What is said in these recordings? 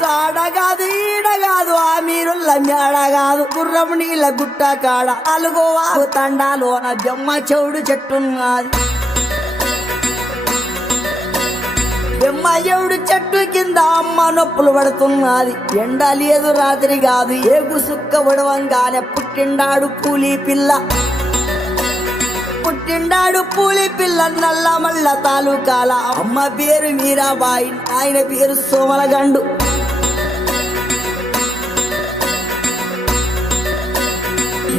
చాడగాదు ఈడగాదు ఆ మీరుల్ల మేడగాదు గుర్రం నీళ్ళ గుట్ట కాడ అలుగోవాగు తండాలోన జమ్మ చెవుడు చెట్టున్నది. జమ్మ చెవుడు చెట్టు కింద అమ్మ నొప్పులు పడుతున్నది. ఎండ లేదు రాత్రి కాదు ఏగు సుక్క ఉడవంగానే పుట్టిండాడు పూలి పిల్ల. పుట్టిండాడు పూలి పిల్ల నల్ల మల్ల తాలూకాల. అమ్మ పేరు మీరాబాయి, ఆయన పేరు సోమలగండు.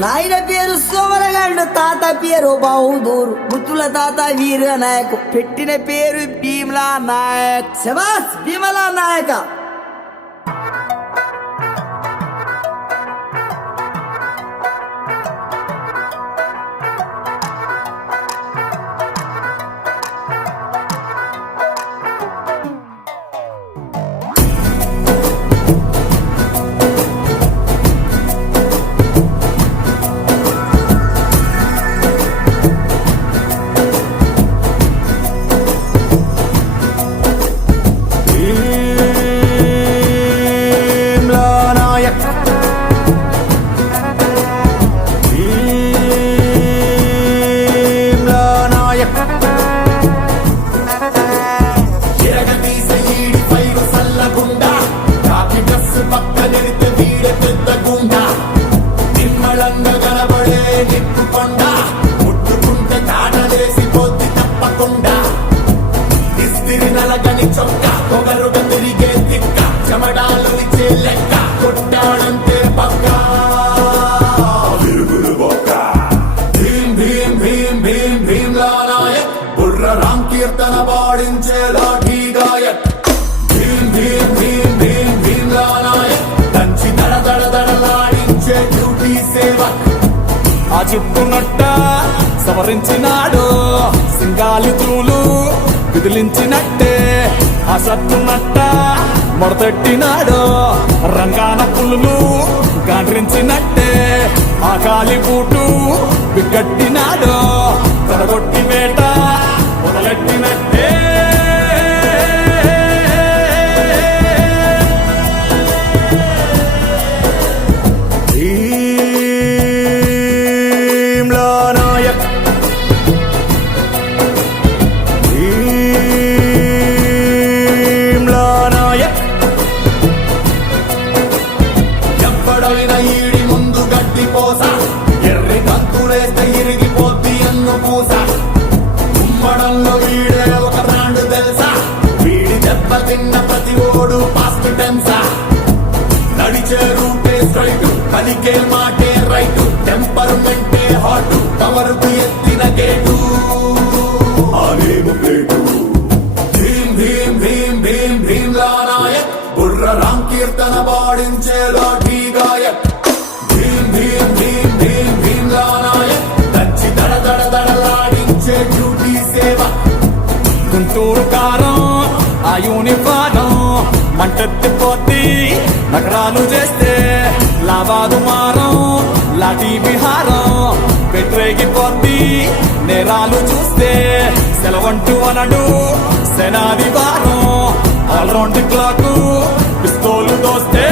నాయన పేరు సోమలగండు, తాత పేరు బహదూరు, ముత్తుల తాత వీర నాయకు, పెట్టిన పేరు భీమలా నాయక్. శబాస్ భీమలా నాయక. కీర్తన పాడించే లాఠీ గాయక్. భీం భీం భీం భీం భీమ్లా నాయక్, దంచి దడ దడ దడలాడించే డ్యూటీ సేవక్. ఆ చుట్టునట్ట సవరించినాడు, సింగాలి తూలు విదిలించినట్టే. ఆ సత్తునట్ట మొడతెట్టినాడు, రంగాన పులులు గాండ్రించినట్టే. ఆ కాలి బూటు బిగ్గట్టినాడు, తడగొట్టి వేట మొదలెట్టినట్టే. భీమ్లా నాయక్, భీమ్లా నాయక్. ఎవ్వడైనా ఈడి ముందు గడ్డి పోస, ఎర్రి కంతులేస్తే ఇరిగిపోద్ది ఎన్ను పూస. ఉమ్మడంలో వీడే ఒక బ్రాండ్ తెలుసా, వీడి దెబ్బ తిన్న ప్రతి ఓడు పాస్ట్ టెన్సా. నడిచే రూటే స్ట్రైట్, పలికే మాటే రైట్, టెంపర్మెంటే హాట్, కవరుకు ఎత్తిన గేటు ఆనేము ప్లేటు. భీం భీం భీం భీం భీమ్లా నాయక్, బుర్ర రామ్ కీర్తన పాడించే లాఠీ గాయక్. భీం భీం భీం భీం భీమ్లా నాయక్, దంచి దడ దడ దడలాడించే డ్యూటీ సేవ. గుంటూరు కారం ఆ యూనిఫారం మంటెత్తిపోద్ది నగరాలు చేస్తే. లావాదు మారం లాఠీ విహారం పెట్టరేగిపోద్ది నేరాలు చూస్తే. సెలవంటూ అనడు సెనాది వారం, ఆల్రౌండ్ క్లాక్ పిస్తోలు దోస్తే.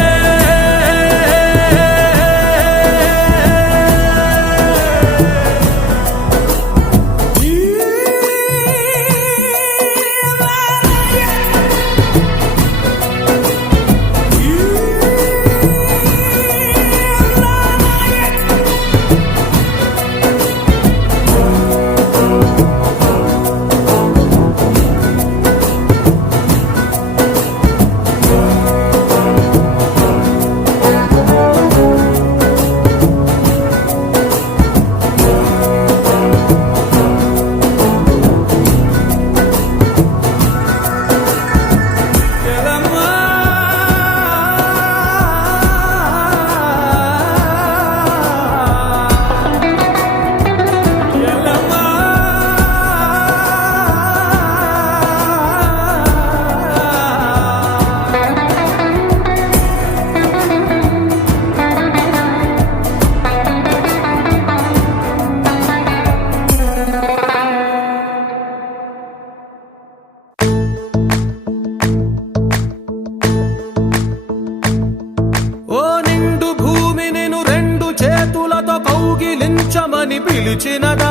పిలిచినదా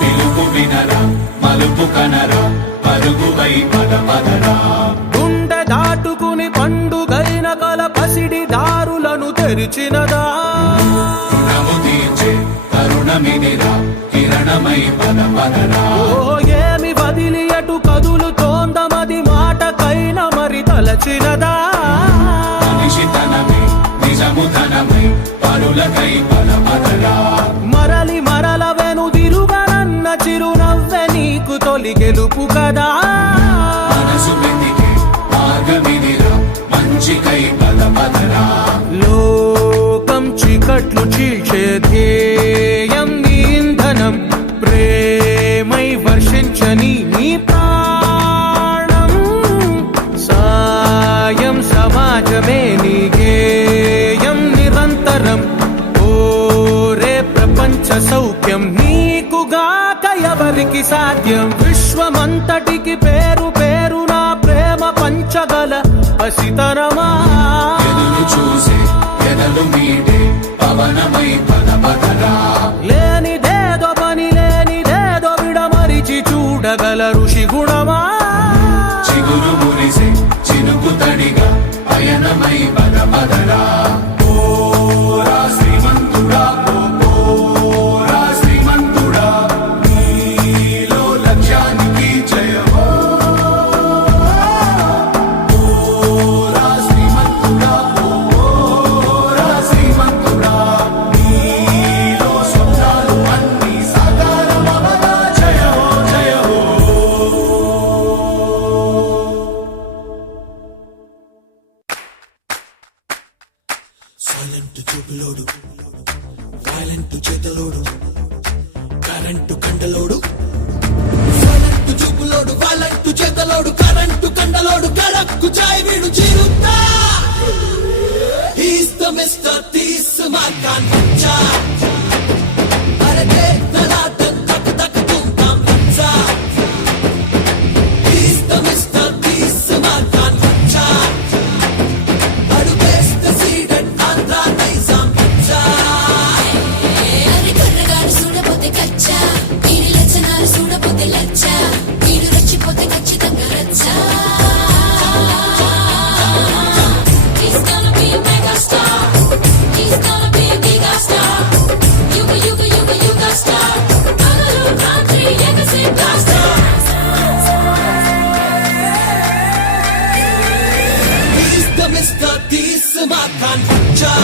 పిలుపు వినరా మలుపు కనరా పరుగువై పద పదరా గుండె దాటుకుని పండుగైన కల పసిడి దారులను తెరిచినదా రుణము తీర్చే కరుణమిదిరా కిరణమై పద పదరా ఓ ఏమి వదిలి అటు కదులుతోందమది మాటకైన మరి తలచినదా మనిషితనమే నిజముతనమై పరులకై పద పదరా మరలి మరల వెనుదిరుగనన్న చిరునవ్వె నీకు తొలి గెలుపు కదా మనసు వెతికే మార్గమిదిరా మంచికై పద పదరా లోకం చీకట్లు చీల్చే ధ్యేయం నీ ఇంధనం ప్రేమై వర్షించని నీ ప్రాణం సాయం సమాజమే నీ గేయం నిరంతరం ఓరే ప్రపంచ సౌఖ్యం నీకుగాక ఎవరికి సాధ్యం విశ్వమంతటికి పేరు పేరు నా ప్రేమ పంచగల పసితరమా ఎదురు చూసే ఎదలు మీడే పవనమై పద పదరా లేనిదేదో పని లేనిదేదో విడమరిచి చూడగల ఋషి గుణమా చిగురు మురిసే చినుకు తడిగా పయనమై పద పదరా ఓరా శ్రీమంతుడా ఓరా శ్రీమంతుడా నీలో లక్ష్యానికి జయమో ఓరా శ్రీమంతుడా ఓరా శ్రీమంతుడా నీలో స్వప్నాలు అన్నీ సాకారమవగా జయమో జయమో సైలెంట్ చూపులోడు వైలెంట్ చేతలోడు కరెంటు కండలోడు సైలెంట్ చూపులోడు వైలెంట్ చేతలోడు కరెంటు కండలోడు కడక్కు చాయ్ వీడు చిరుతా He's the Mr. తీస్ మాకాన్ బచ్చా అరే దేఖ్ దలాటన్ తక్ తక్ తుమ్ తామ్ బచ్చా He's the Mr. తీస్ మాకాన్ బచ్చా అడుగేస్తే సీడెడ్ ఆంధ్రా నైజాం బచ్చా అరే కర్రగాడు చూడపోతే కచ్చా వీడి లక్షణాలు చూడపోతే లచ్చ వీడు రచ్చిపోతే ఖచ్చితంగా రచ్చా He's gonna be a mega star. He's gonna be a giga star. Yuga yuga yuga yuga star. Agalu country legacy blaster. He's the Mr. తీస్ మాకాన్ బచ్చా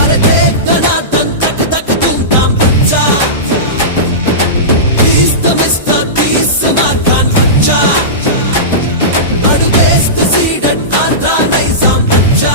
అరే దేఖ్ దలాటన్ తక్ తక్ తుమ్ తామ్ బచ్చా He's the Mr. తీస్ మాకాన్ బచ్చా అడుగేస్తే సీడెడ్ ఆంధ్రా నైజాం బచ్చా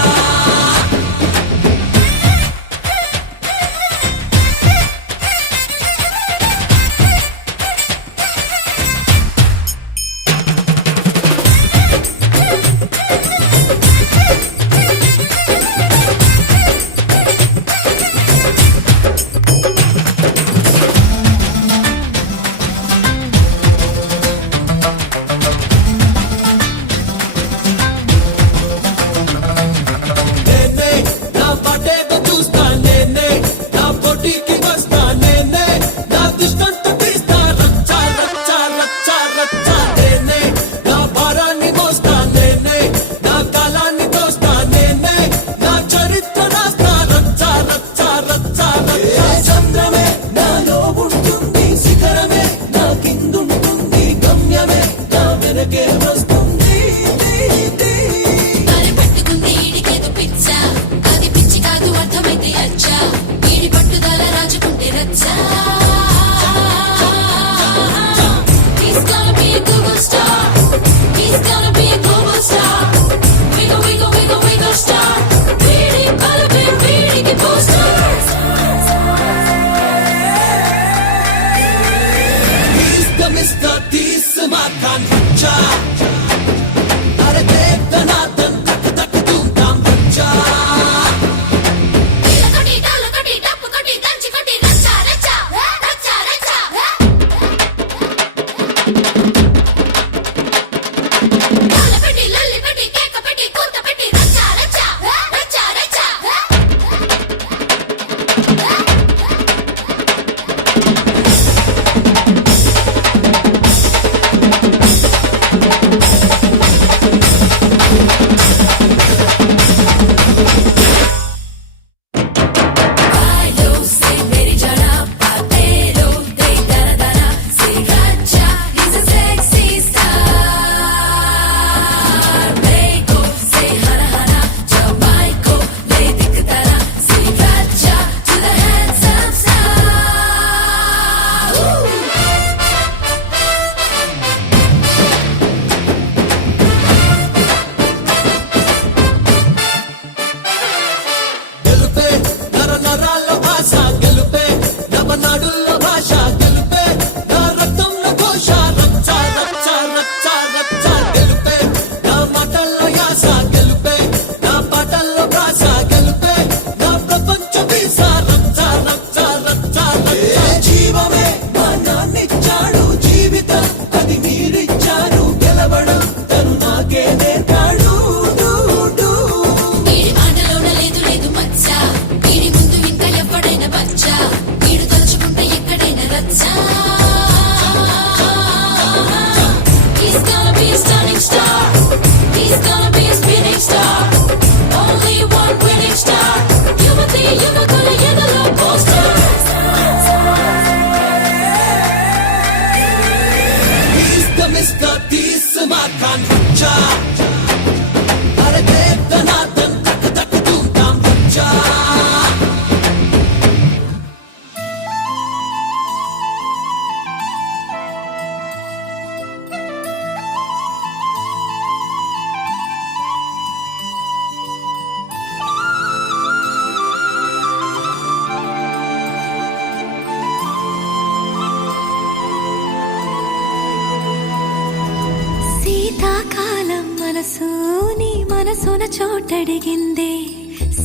మనసు నీ మనసున చోటడిగిందే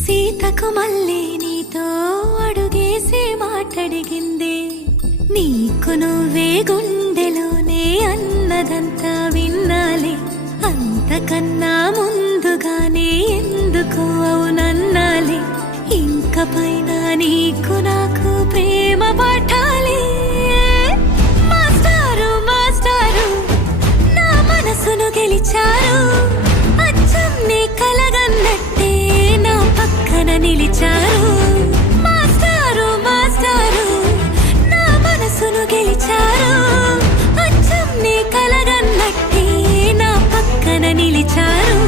సీతకు మళ్ళీ నీతో అడుగేసి మాటడిగిందే నీకు నువ్వే గుండెలోనే అన్నదంతా విన్నాలే అంతకన్నా ముందుగానే ఎందుకు అవునన్నాలే ఇంక పైన నీకు నాకు ప్రేమ పాఠాలే మాస్టారు మాస్టారు నా మనసును గెలిచారు అచ్చం నీ కలగన్నట్టే నా పక్కన నిలిచారు మాస్టారు మాస్టారు నా మనసును గెలిచారు అచ్చం నీ కలగన్నట్టే నా పక్కన నిలిచారు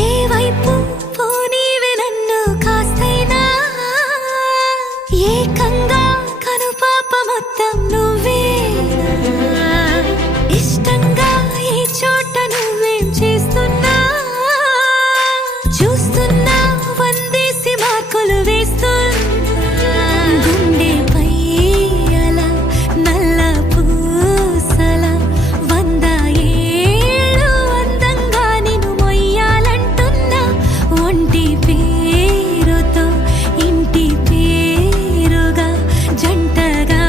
ఏ వైపు పోనీవే నన్ను కాస్తైనా ఏకంగా కనుపాప మొత్తం నువ్వే ఇష్టంగా ఏ చోట నువ్వేం చేస్తున్నా చూస్తున్నా వందేసి మార్కులు వేస్తున్నా గుండెపై అలా నల్ల పూసల 100 ఏళ్ళు అందంగా నిన్ను మొయ్యాలంటున్నా ఒంటి పేరుతో ఇంటి పేరుగా జంటగా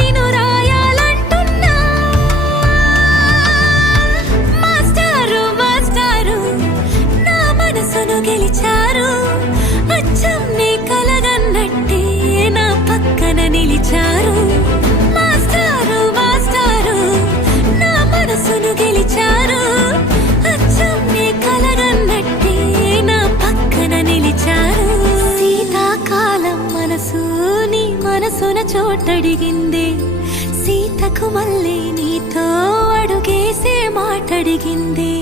నిన్ను రాయాలంటున్నా మాస్టారు మాస్టారు నా మనసును గెలిచారు అచ్చం నీ కలగన్నట్టే నా పక్కన నిలిచారు మాస్టారు మాస్టారు నా మనసును గెలిచారు అచ్చం నీ కలగన్నట్టే నా పక్కన నిలిచారు శీతాకాలం మనసు నీ మనసున చోటడిగిందే సీతకు మళ్ళీ నీతో అడుగేసే మాటడిగిందే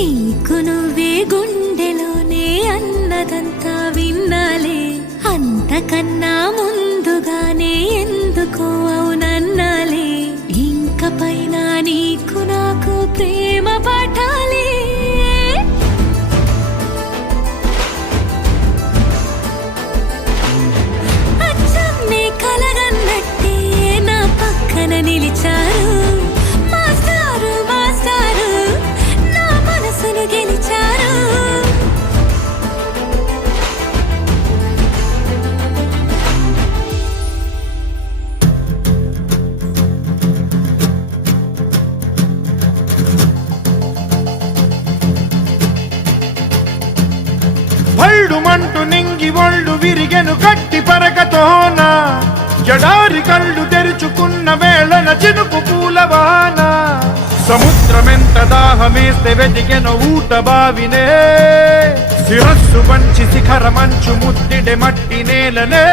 నీకు నువ్వే గుండెలోనే అన్నదంతా విన్నాలే అంతకన్నా ముందుగానే ఎందుకు అవునన్నాలే ఇంక పైన నీకు నాకు ప్రేమ పాఠాలే అచ్చం నీ కలగన్నట్టే నా పక్కన నిలిచారు మాస్టారు మాస్టారు నా మనసును గెలిచారు భళ్ళుమంటూ నింగి ఒళ్ళు విరిగెను గట్టి పరకతోన జడారి కళ్ళు తెరుచుకున్న వేళన చినుకు పూలవాన సముద్రమెంత దాహమేస్తే వెతికెను ఊట బావినే శిరస్సు వంచి శిఖర మంచు ముద్దిడె మట్టి నేలనే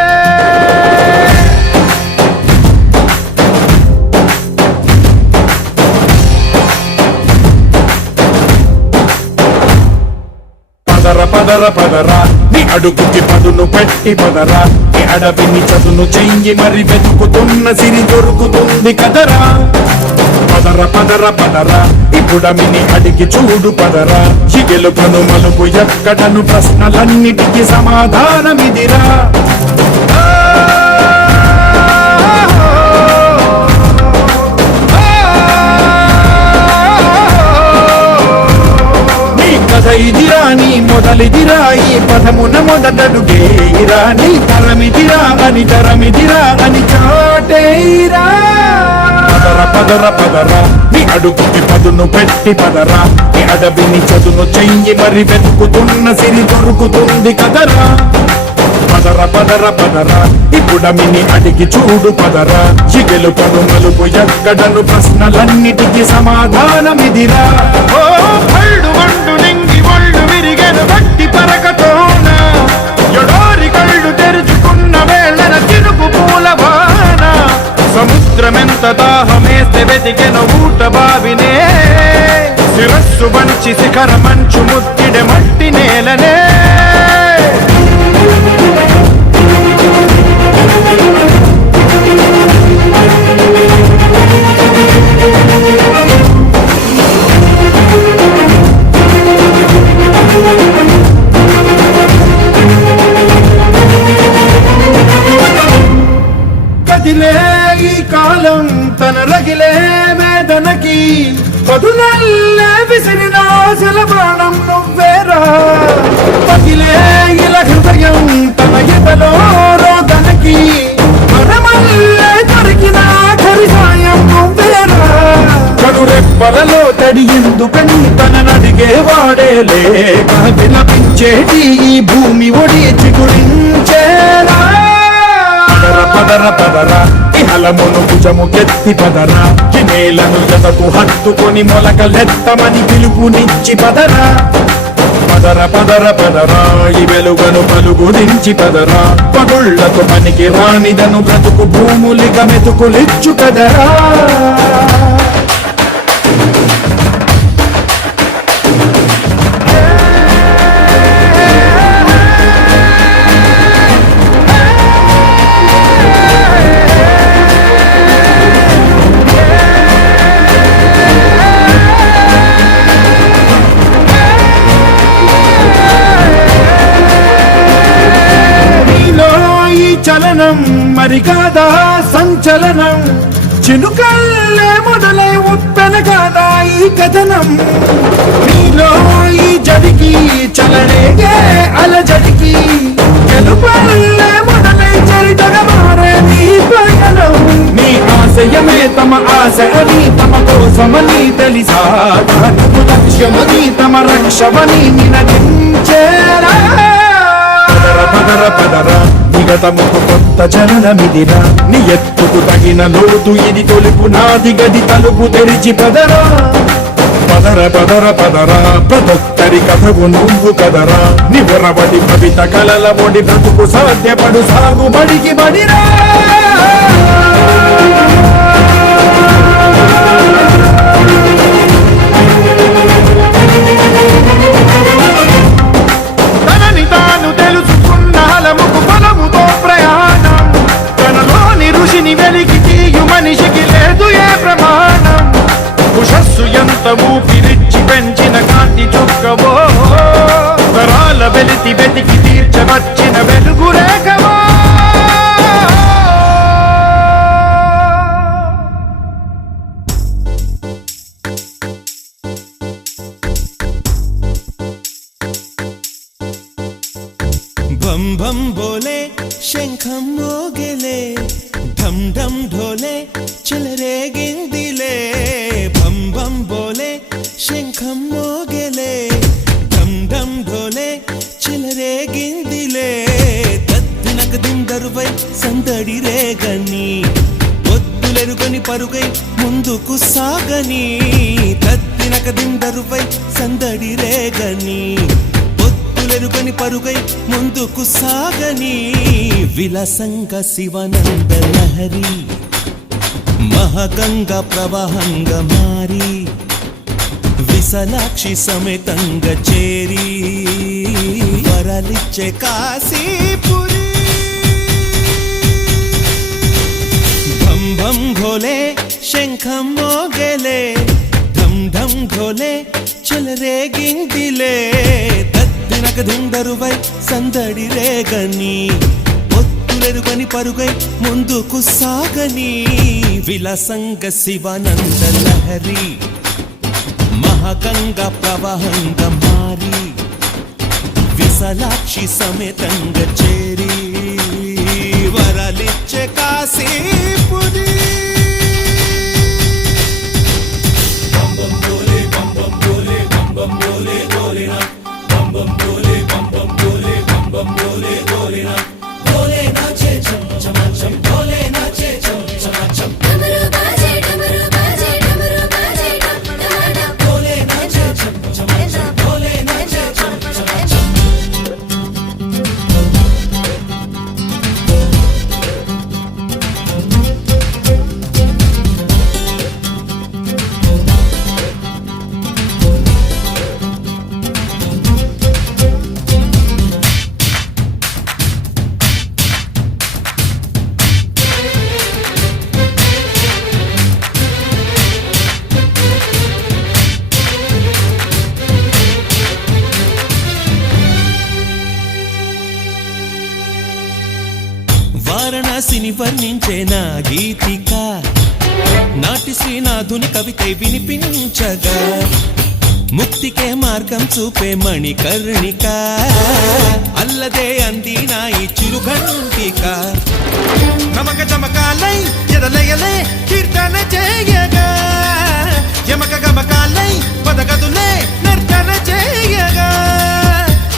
పదర పదర పదరా నీ అడుగుకి పదును పెట్టి పదరా నీ అడవిని చదును చెయ్యి మరి వెతుకుతున్న సిరి దొరుకుతుంది కదరా పదర పదర పదరా ఇప్పుడమిని అడిగి చూడు పదరా చిగెలు కను మలుపు ఎక్కడను ప్రశ్నలన్నిటికీ సమాధానమిదిరా ఇదిరా నీ మొదలిదిరా ఈ పదమున మొదటడుగేరా నీ తరమిదిరా అని చాటేరా పదర పదర పదరా నీ అడుగుకి పదును పెట్టి పదరా నీ అడవిని చదును చెయ్యి మరి వెతుకుతున్న సిరి దొరుకుతుంది కదరా పదర పదర పదరా ఇప్పుడమిని అడిగి చూడు పదరా చిగెలు కను మలుపు ఎక్కడను ప్రశ్నలన్నిటికీ సమాధానమిదిరా ఓ భళ్ళు వండు నింగి ఒళ్ళు విరిగెను గట్టి పరకతోన రేగెను ఊట బావినే శిరస్సు వంచి శిఖర మంచు ముత్తిడె మట్టి నేలనే కదిలే ఈ కాలం తన రగిలే వేదనకి పదునల్లే విసిరిన ఆశల బాణం నువ్వేరా పగిలే ఇలా హృదయం తన ఎదలో రోదనకి మనమల్లే దొరికిన ఆఖరి సాయం నువ్వేరా కడురెప్పలలో తడి ఎందుకని తననడిగే వాడేలే విలపించేటి ఈ భూమి ఒడి చిగురించేరా పదర పదర ఇహలమును భుజము కెత్తి పదరా ఈ నేలను జతకు హత్తుకొని మొలకలెత్తమని పిలుపునిచ్చి పదరా పదర పదర పదరా ఈ వెలుగను పలుగురించి పదరా పగుళ్లకు పనికి రానిదను బ్రతుకు భూములిక మెతుకులిచ్చు కదరా చలనం మరి కాదా సంచలనం చినుకల్లే మొదలై ఉప్పెన కాదా ఈ కథనం నీలో ఈ జడికి చలనేగే అలజడికి గెలుపల్లే మొదలై చరితగా మారే నీ పయనం నీ ఆశయమే తమ ఆశ అని తమ కోసమని తెలిసా నువ్వు లక్ష్యమని తమ రక్షమని నినదించేరా పదర పదర నిగతముకు కొత్త జననమిదిరా నీ ఎత్తుకు తగిన లోతు ఇది తొలుపు నాది గది తలుపు తెరిచి పదరా పదర పదర పదరా ప్రతొక్కరి కథవు నువ్వు కదరా నివరబడి కవిత కలల ఒడి బ్రతుకు సాధ్యపడు సాగుబడికి బడిరా తనని తాను తెలుసుకున్న హలముకు బలముతో ప్రయాణం తనలోని ఋషిని వెలికి తీయు మనిషికి లేదు ఏ ప్రమాణం ఉషస్సు ఎంత ఊపిరిచ్చి పెంచిన కాంతి చుక్కవో తరాల వెలితి వెతికి తీర్చవచ్చిన వెలుగు రేఖవో बम बम बोले शंखम मोगेले ढम ढम ढोले चल रे गिंदिले बम बम बोले शंखम मोगेले ढम ढम ढोले चल रे गिंदिले तत्तिनक దిందరువై సందడి రేగని ఒత్తులెరుగని పరుగై ముందుకు సాగని తత్తినక దిందరువై సందడి రేగని ఎరుగని పరుగై ముందుకు సాగని విలసంగ శివనంద లహరి మహగంగ ప్రవాహంగా మారి విశాలాక్షి సమేతంగా చేరి వరలిచ్చే కాశీపురి భం భం భోలే శంఖం మోగేలే ఢం ఢం ఢోలే చల్ రే గిందిలే తత్తినక దిందరువై సందడి రేగని ఒత్తులెరుగని పరుగై ముందుకు సాగని విలసంగ శివానంద లహరి మహగంగ ప్రవాహంగా మారి విశాలాక్షి సమేతంగా చేరి వరలిచ్చే కాశీపురి डमरू बाजे डमरू बाजे डमरू बाजे डम डम डम बोले नाचे छम छम छम बोले नाचे छम छम छम వారణాసిని వర్ణించే నా గీతిక నాటి శ్రీనాథుని కవితై వినిపించగా ముక్తికే మార్గం చూపే మణికర్ణిక అల్లదే అంది నా ఈ చిరుఘంటిక నమక చమకాలై ఎదలయలే కీర్తన చేయగా యమక గమకాలై పదగదులే నర్తన చేయగా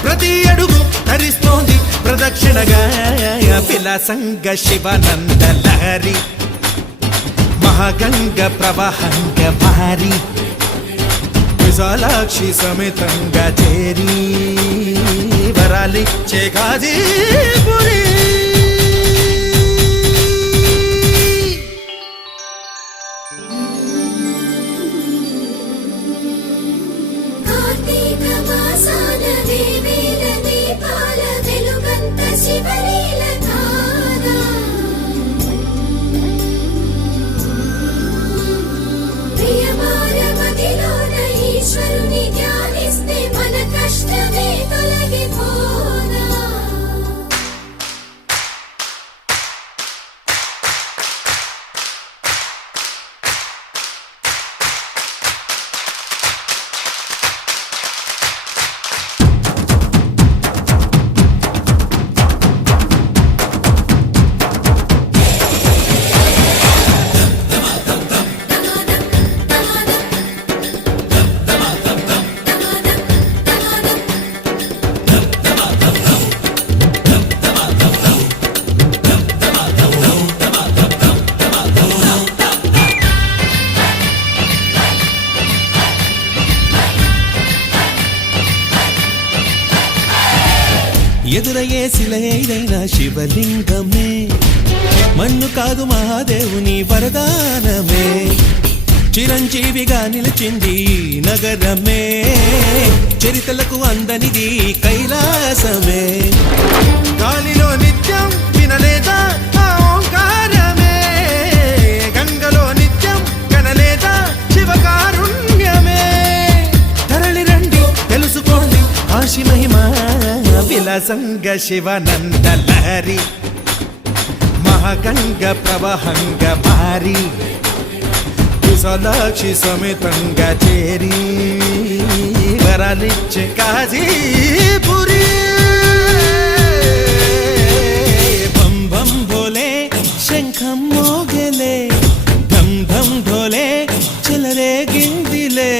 ప్రతి అడుగు ధరిస్తోంది ప్రదక్షిణగా విలాసంగ శివానంద లహరి మహాగంగ ప్రవాహంగ భారీ విశాలాక్షి సమేతంగా చేరి వరాలిచ్చే గాజీపురి కార్తీక మాసాన దేవేల దీపాల వెలుగంత శివలీల ధార ప్రియమార మదిలోన ఈశ్వరుని ధ్యానిస్తే మన కష్టమే తొలగిపోనా ఎదురయ్యే శిలైన శివలింగమే మన్ను కాదు మహాదేవుని వరదానమే చిరంజీవిగా నిలిచింది ఈ నగరమే చరితలకు అందనిది కైలాసమే గాలిలో నిత్యం వినలేదా ఆ ఓంకారమే గంగలో నిత్యం కనలేదా శివకారుణ్యమే తరలి రండి తెలుసుకోండి ఆశి మహిమా విలాసంగ శివానంద లహరి మహాగంగ ప్రవాహంగ భారీ విశాలాక్షి సమేతంగా చేరి వరాలిచ్చే కాజీపురి బం బం భోలే శంఖం మోగలే ధం ధం ఢోలే చెలరే గిందిలే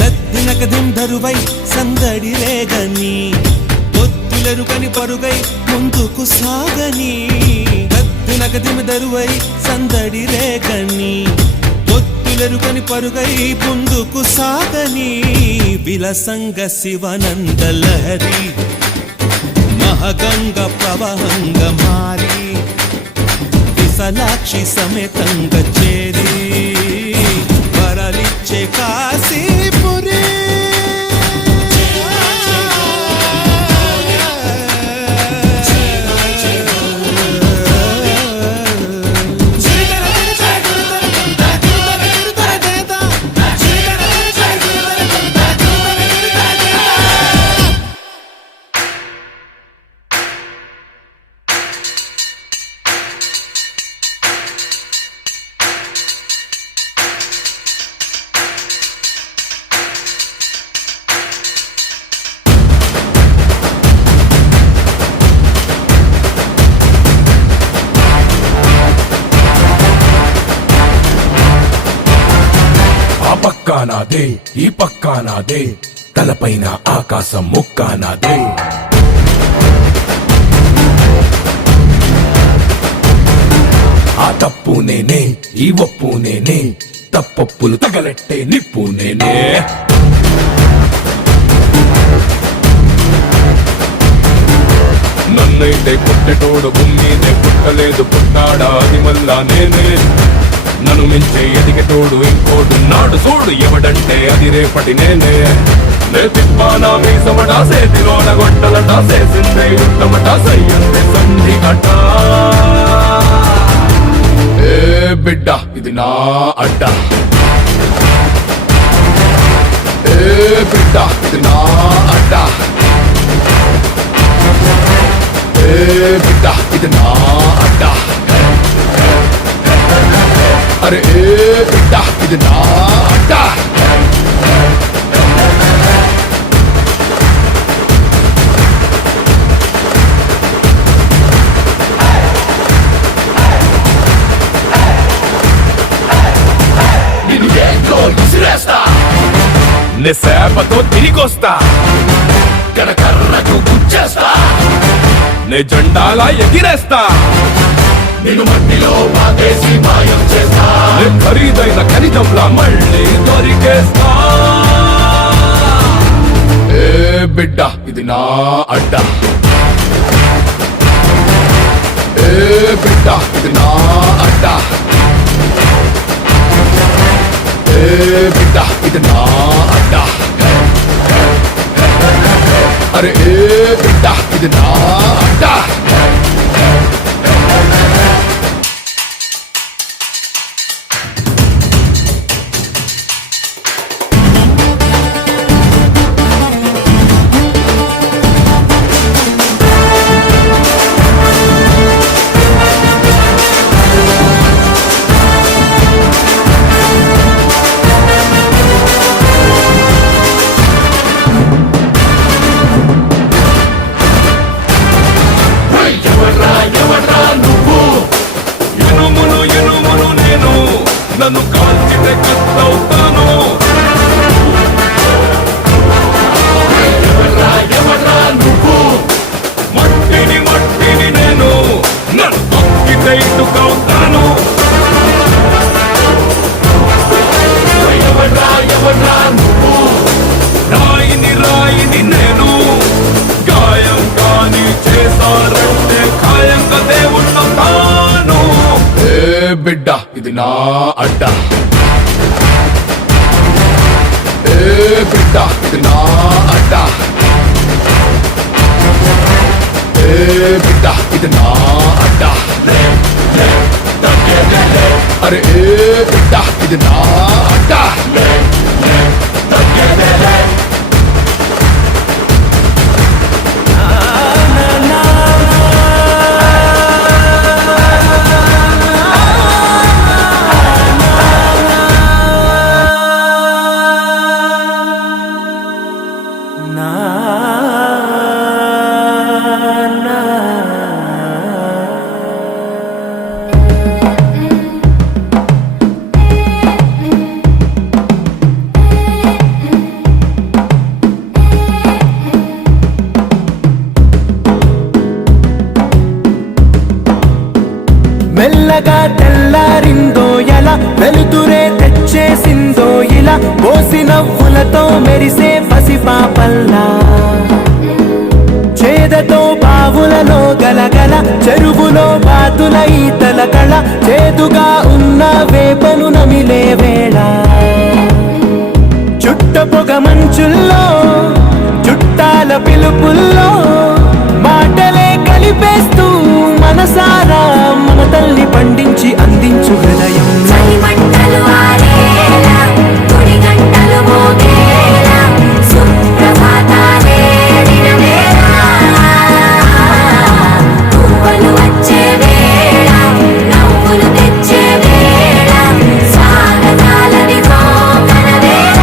దద్దినకదిం ధరువై సందడిలే గని పొత్తులెరుకని పరుగై ముందుకు సాగని దద్దినకదిం దరువై సందడి రేగని పొత్తులెరుకని పరుగై ముందుకు సాగని విలసంగ శివానంద లహరి మహాగంగ ప్రవాహంగ మారి విశాలాక్షి సమేతంగా చేరి వరాలిచ్చే కాశీపురి నాదే ఈ పక్కా నాదే తలపైన ఆకాశం ముక్కా నాదే ఆ తప్పు నేనే ఈ ఒప్పు నేనే తప్పప్పులు తగలెట్టే నిప్పు నేనే నన్నైతే పుట్టెటోడు భూమినే పుట్టలేదు పుట్టాడా అది మళ్ళా నేనే నన్ను మించే ఎదిగేటోడు ఇంకోడు నాడు చూడు ఎవడంటే అది రేపటి నేనే నే తిప్పానా మీసమట సేతిలోన గొట్టలట చేసిందే యుద్ధమట సయ్యందే సంధి అట ఏ బిడ్డ ఇది నా అడ్డ ఏ బిడ్డ ఇది నా అడ్డ ఏ బిడ్డ ఇది నా అడ్డ అరే ఏ బిడ్డ ఇది నా అడ్డ నిన్ను ఏంట్లో విసిరేస్తా నే సేపతో తిరిగొస్తా కర్రకు గుచ్చేస్తా నే జెండాలా ఎగిరేస్తా నిన్ను మట్టిలో పాతేసి మాయం చేస్తా నే ఖరీదైన ఖనిజంలా మళ్ళీ దొరికేస్తా ఏ బిడ్డ ఇది నా అడ్డ ఏ బిడ్డ ఇది నా అడ్డ ఏ బిడ్డ ఇది నా అడ్డ అరే ఏ బిడ్డ ఇది నా అడ్డ నన్ను కాల్చితే కత్తవుతాను ఎవడ్రా నువ్వు మట్టిని నేను నన్ను తొక్కితే ఇటుకవుతాను ఎవడ్రా నువ్వు రాయిని నేను గాయం కాని చేశారంటే ఖాయంగా దేవుళ్ళతాను ఏ బిడ్డ ఇది నా అడ్డ ఏ బిడ్డ ఇది నా అడ్డ ఏ బిడ్డ ఇది నా అడ్డ అరే ఏ బిడ్డ ఇది నా అడ్డ మెల్లగా తెల్లారిందో ఎలా వెలుతురే తెచ్చేసిందో ఇలా పోసి నవ్వులతో మెరిసే పసిపాపల్లా చేదతో బావులలో గలగల చెరువులో బాతుల ఈతల కళ చేదుగా ఉన్న వేపను నమిలే వేళ చుట్ట పొగ మంచుల్లో చుట్టాల పిలుపుల్లో మాటలే కలిపేస్తూ మనసారా మమతల్ని పండించి అందించు హృదయం చలిమంటలు ఆరేలా గుడి గంటలు మోగేలా సుప్రభాతాలే దినవేళ పువ్వులు వచ్చే వేళ నవ్వులు తెచ్చే వేళ స్వాగతాలనితో కనవేళ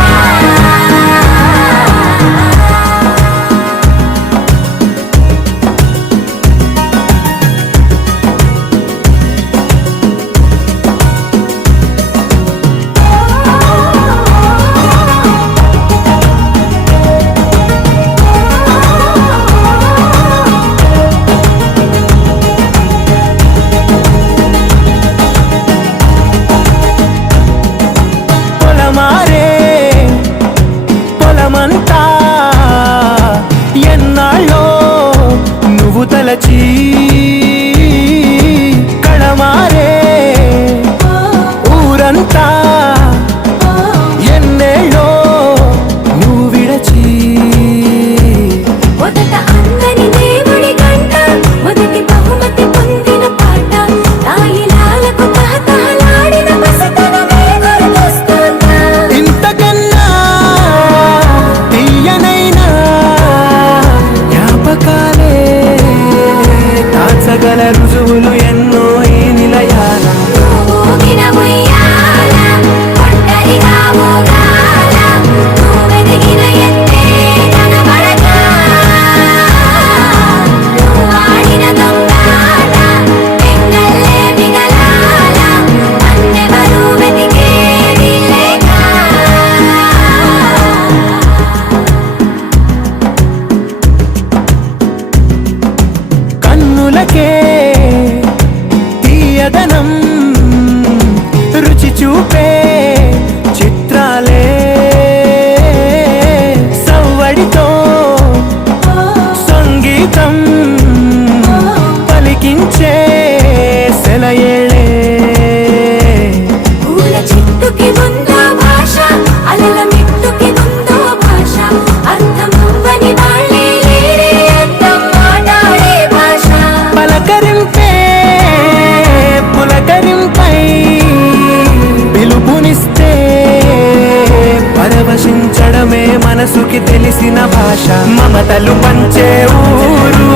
కలిసిన భాష మమతలు పంచే ఊరు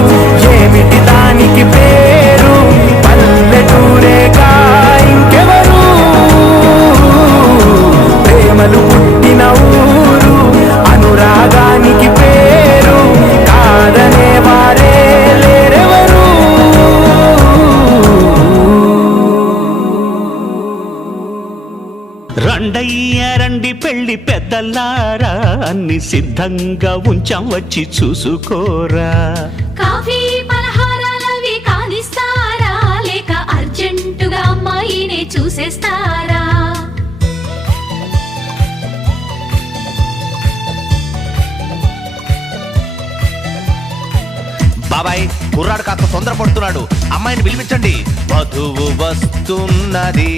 ఏమిటి దానికి పేరు పల్లెటూరేగా ఇంకెవరు ప్రేమలు పుట్టిన ఊరు అనురాగానికి పేరు కాదనే వారే లేరెవరు రండయ్య రండి పెళ్లి పెద్దలారా అన్ని సిద్ధంగా ఉంచాం వచ్చి చూసుకోరా కాఫీ పలహారాలవి కానిస్తారా లేక అర్జెంటుగా అమ్మాయినే చూసేస్తారా బాబాయ్ కుర్రాడు కాస్త తొందరపడుతున్నాడు అమ్మాయిని పిలిపించండి వధువు వస్తున్నది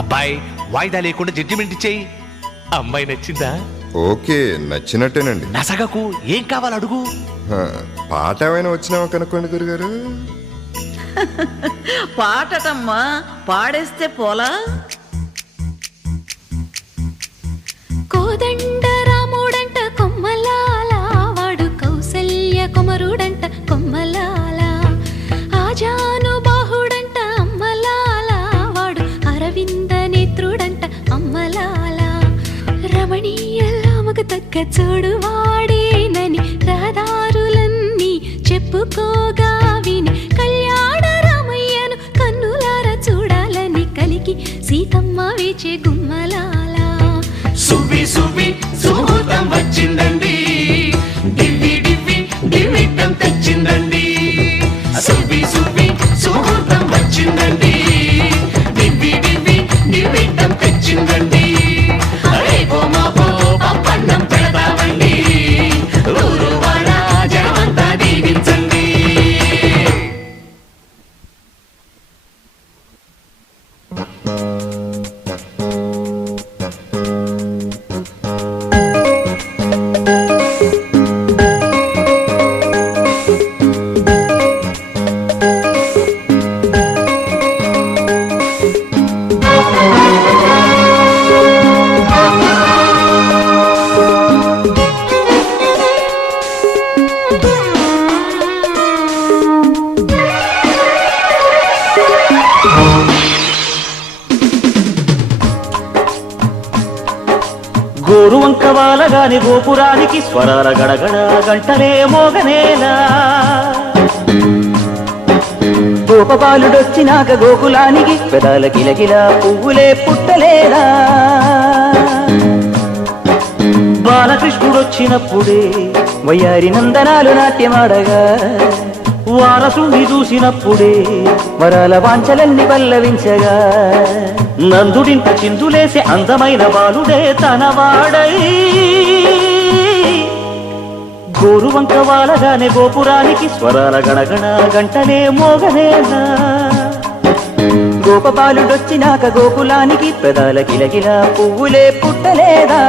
అబ్బాయి వాయిదా లేకుండా జడ్జిమెంట్ ఇచ్చేయి అమ్మాయి నచ్చిందా ఓకే నచ్చినట్టేనండి నసగకు ఏం కావాలి అడుగు హ, పాట ఏమైనా వచ్చినావా కనుక్కోండి గురుగారు పాటటమ్మా పాడేస్తే పోలా కోదండ రాముడంట కొమ్మలాల వాడు కౌసల్య కుమరుడంట కొమ్మలాల ఆజాను బాహుడంట అమ్మలాల వాడు అరవింద నేత్రుడంట అమ్మలాల రమణీయలామకు తగ్గ చూడు వాడేనని రహదారులన్నీ చెప్పుకోగా విని కళ్యాణ రామయ్యను కన్నులార చూడాలని కలిగి సీతమ్మ వేచే గుమ్మలాల సువ్వి సువ్వి సుముహూర్తం వచ్చిందండి డివ్వి డివ్వి డివిటం తెచ్చిందండి సువ్వి సువ్వి సుముహూర్తం వచ్చిందండి డివ్వి డివ్వి డివిటం తెచ్చిందండి రేపో మాపో పప్పన్నం పెడతామండి ఊరు వాడ జనమంతా దీవించండి గోరువంక వాలగాని గోపురానికి స్వరాల గడగడ గంటలే మోగనేలా గోపబాలుడొచ్చినాక గోకులానికి పెదాల గిలగిల పువ్వులే పుట్టలేదా బాలకృష్ణుడొచ్చినప్పుడే వయ్యారి నందనాలు నాట్యమాడగా వారసుండి చూసినప్పుడే వరాల వాంఛలన్నీ పల్లవించగా నందుడింట చిందులేసే అందమైన బాలుడే తనవాడై గోరువంక వాలగానే గోపురానికి స్వరాల గణగణ గంటలే మోగనేలా గోపబాలుడొచ్చినాక గోకులానికి పెదాల గిలగిల పువ్వులే పుట్టలేదా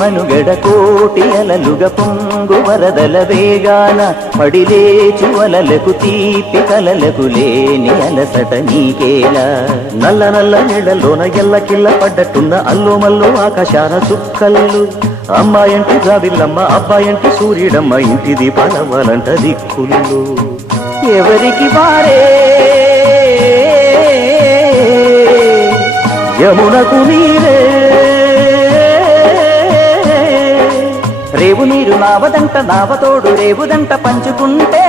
మనుగడ కోటి అలలుగ పొంగు వరదల వేగాన పడిలేచు అలలకు తీపి కలలకు లేని అలసట నీకేలా నల్ల నల్ల నీళ్లలోన ఎల్లకిల్ల పడ్డట్టున్న అల్లో మల్లో ఆకాశాన చుక్కల్లు అమ్మాయంటూ జాబిల్లమ్మ అబ్బాయంటూ సూర్యుడమ్మ ఇంటి దీపాలవ్వాలంట దిక్కులు ఎవరికి వారే యమునకు నీరే రేవు నీరు నావదంట నావతోడు రేవుదంట పంచుకుంటే